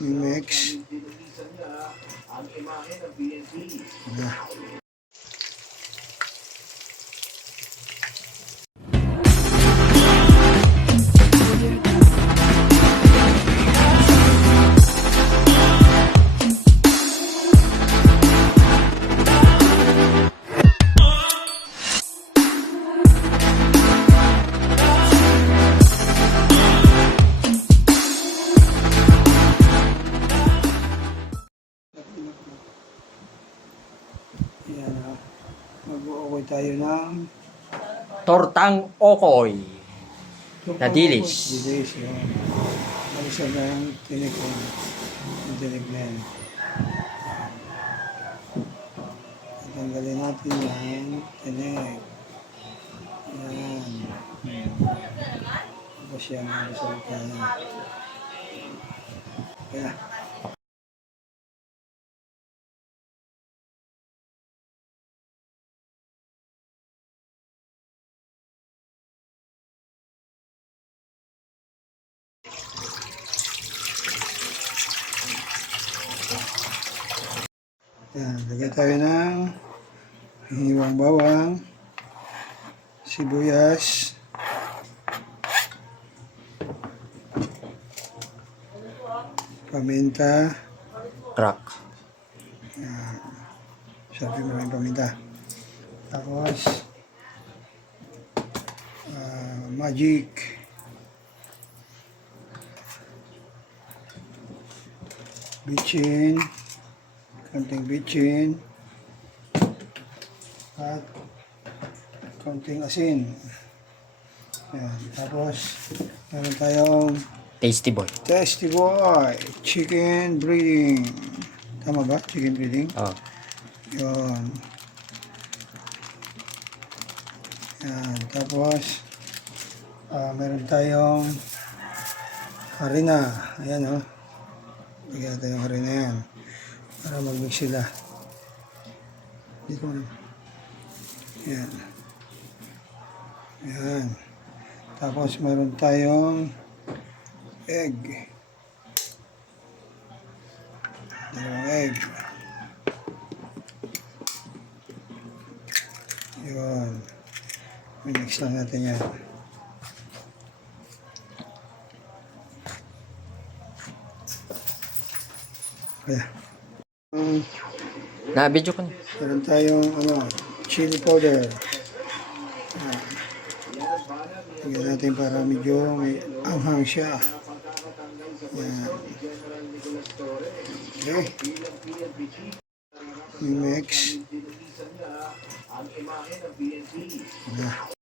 mix. Ayan. Mag-uukay tayo ng Tortang Okoy. Na dilis. Dilis, yun. Alisan na yung tinig ko. Yung tinig na yan. Tanggalin natin yan. Tinig. Yan. Tapos yan ang resulta niya. Kaya. Yan, lagay tayo ng hiniwang bawang, sibuyas, paminta, Crack. sabi mo yung paminta. Tapos, ah, magic, bitchin, konting bitchin, at konting asin. Yan. Tapos, meron tayong Tasty boy. Tasty Boy Chicken Breeding. Tama ba? Chicken Breeding? Oh. Yun. Yan. Tapos, ah meron tayong harina. Ayan o. Oh. Lagyan natin yung harina yan. Para mag-mix sila. Dito mo na. Yan. Yan. Tapos meron tayong egg. Dalawang egg. Yun. Minix lang natin yan. Na-video ko na. meron tayong ano, chili powder. Ah. Tingnan natin para medyo may anghang siya. Yan. Okay. I-mix. Yan. Yan,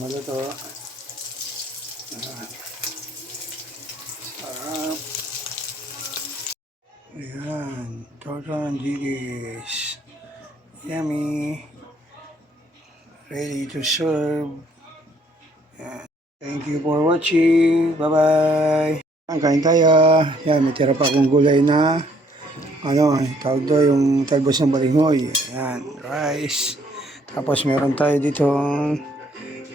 maluto. Sarap. Ayan, total dilis. Yummy. Ready to serve. Thank you for watching. Bye-bye. Yan, kain tayo. Yan, may pa akong gulay na ano, tawag doon yung talbos ng balinghoy. Yan, rice. Tapos meron tayo dito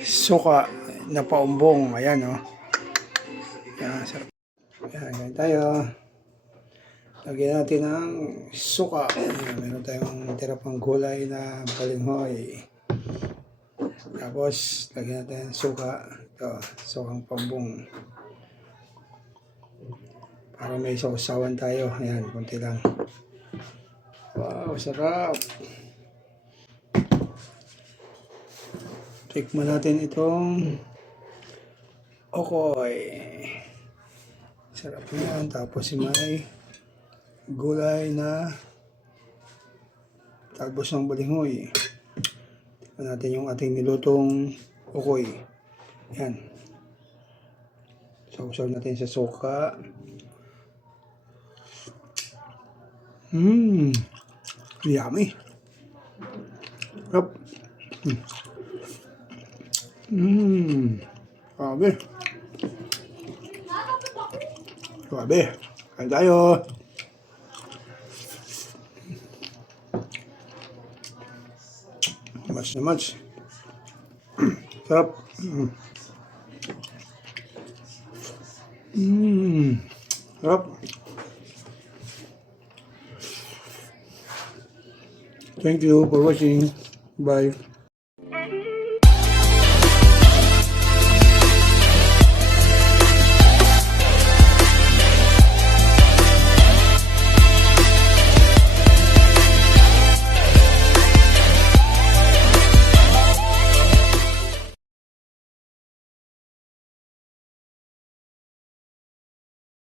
suka na paumbong. Ayan, oh. Yan, sarap. Yan, kain tayo. Lagyan natin ng suka. Ayan, meron tayong tira pang gulay na balinghoy. Tapos, lagyan natin ng suka. Ito, sukang pambong. Para may sausawan tayo. Ayan, konti lang. Wow, sarap. Tikman natin itong okoy. Sarap yan. Tapos may gulay na talbos ng balinghoy. Tikman natin yung ating nilutong okoy. Yan. Sausaw natin sa suka. Mmm. Yummy. Sarap. Mmm. Grabe. Grabe. Kain tayo. Mas na mas. Sarap. Mm. Mmm. Sarap. Thank you for watching. Bye.